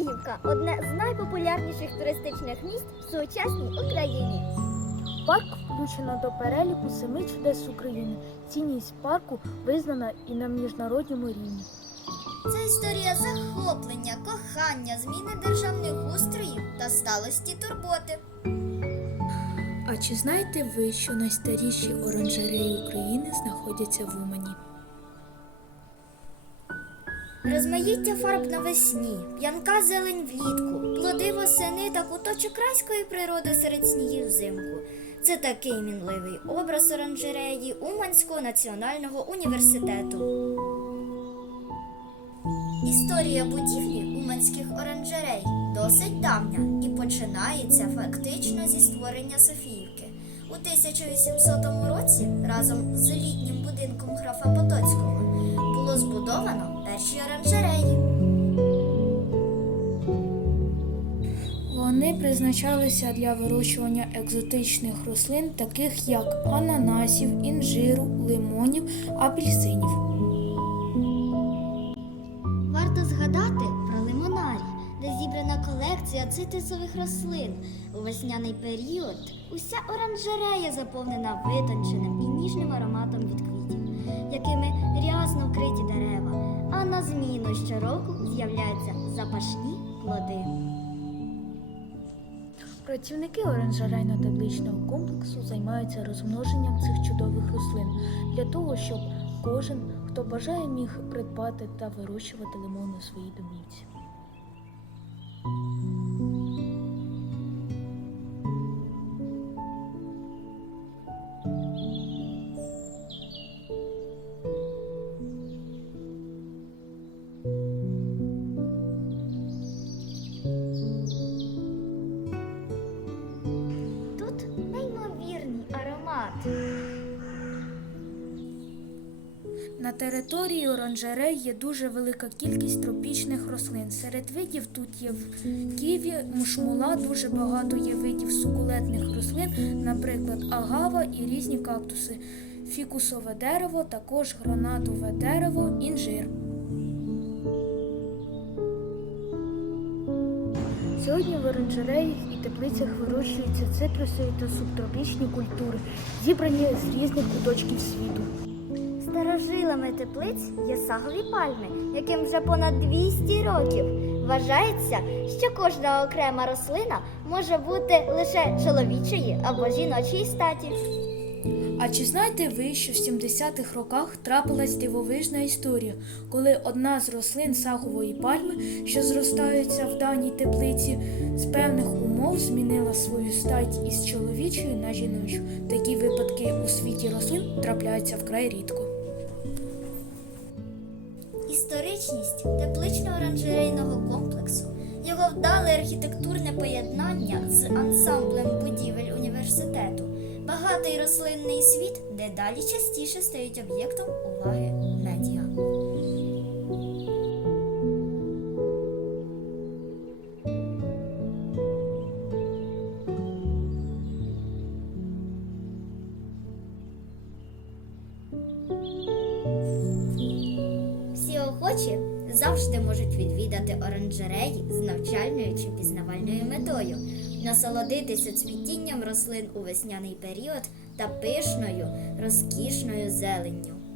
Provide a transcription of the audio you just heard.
Софіївка одне з найпопулярніших туристичних місць в сучасній Україні. Парк включено до переліку семи чудес України. Цінність парку визнана і на міжнародному рівні. Це історія захоплення, кохання, зміни державних устроїв та сталості турботи. А чи знаєте ви, що найстаріші оранжереї України знаходяться в Умані? Розмаїття фарб навесні, п'янка зелень влітку, плоди восени та куточок райської природи серед снігів взимку. Це такий мінливий образ оранжереї Уманського національного університету. Історія будівлі уманських оранжерей досить давня і починається фактично зі створення Софіївки. У 1800 році разом з літнім будинком графа Потоцького було збудовано перші оранжереї. Вони призначалися для вирощування екзотичних рослин, таких як ананасів, інжиру, лимонів, апельсинів. Варто згадати про лимонарій, де зібрана колекція цитрусових рослин. У весняний період уся оранжерея заповнена витонченим і ніжним ароматом від квітів, якими рясно вкриті дерева, а на зміну щороку з'являються запашні плоди. Працівники оранжерейно-табличного комплексу займаються розмноженням цих чудових рослин для того, щоб кожен, хто бажає, міг придбати та вирощувати лимони у своїй домівці. Тут неймовірний аромат. На території оранжерей є дуже велика кількість тропічних рослин. Серед видів тут є ківі, мушмула, дуже багато є видів сукулентних рослин, наприклад, агава і різні кактуси, фікусове дерево, також гранатове дерево, інжир. Сьогодні в оранжереях і теплицях вирощуються цитрусові та субтропічні культури, зібрані з різних куточків світу. Старожилами теплиць є сагові пальми, яким вже понад 200 років. Вважається, що кожна окрема рослина може бути лише чоловічої або жіночої статі. А чи знаєте ви, що в 70-х роках трапилась дивовижна історія, коли одна з рослин сагової пальми, що зростаються в даній теплиці, з певних умов змінила свою стать із чоловічої на жіночу? Такі випадки у світі рослин трапляються вкрай рідко. Історичність теплично-оранжерейного комплексу, його вдале архітектурне поєднання з ансамблем будівель університету, багатий рослинний світ дедалі частіше стають об'єктом уваги медіа. Всі охочі завжди можуть відвідати оранжереї з навчальною чи пізнавальною метою, насолодитися цвітінням рослин у весняний період та пишною, розкішною зеленню.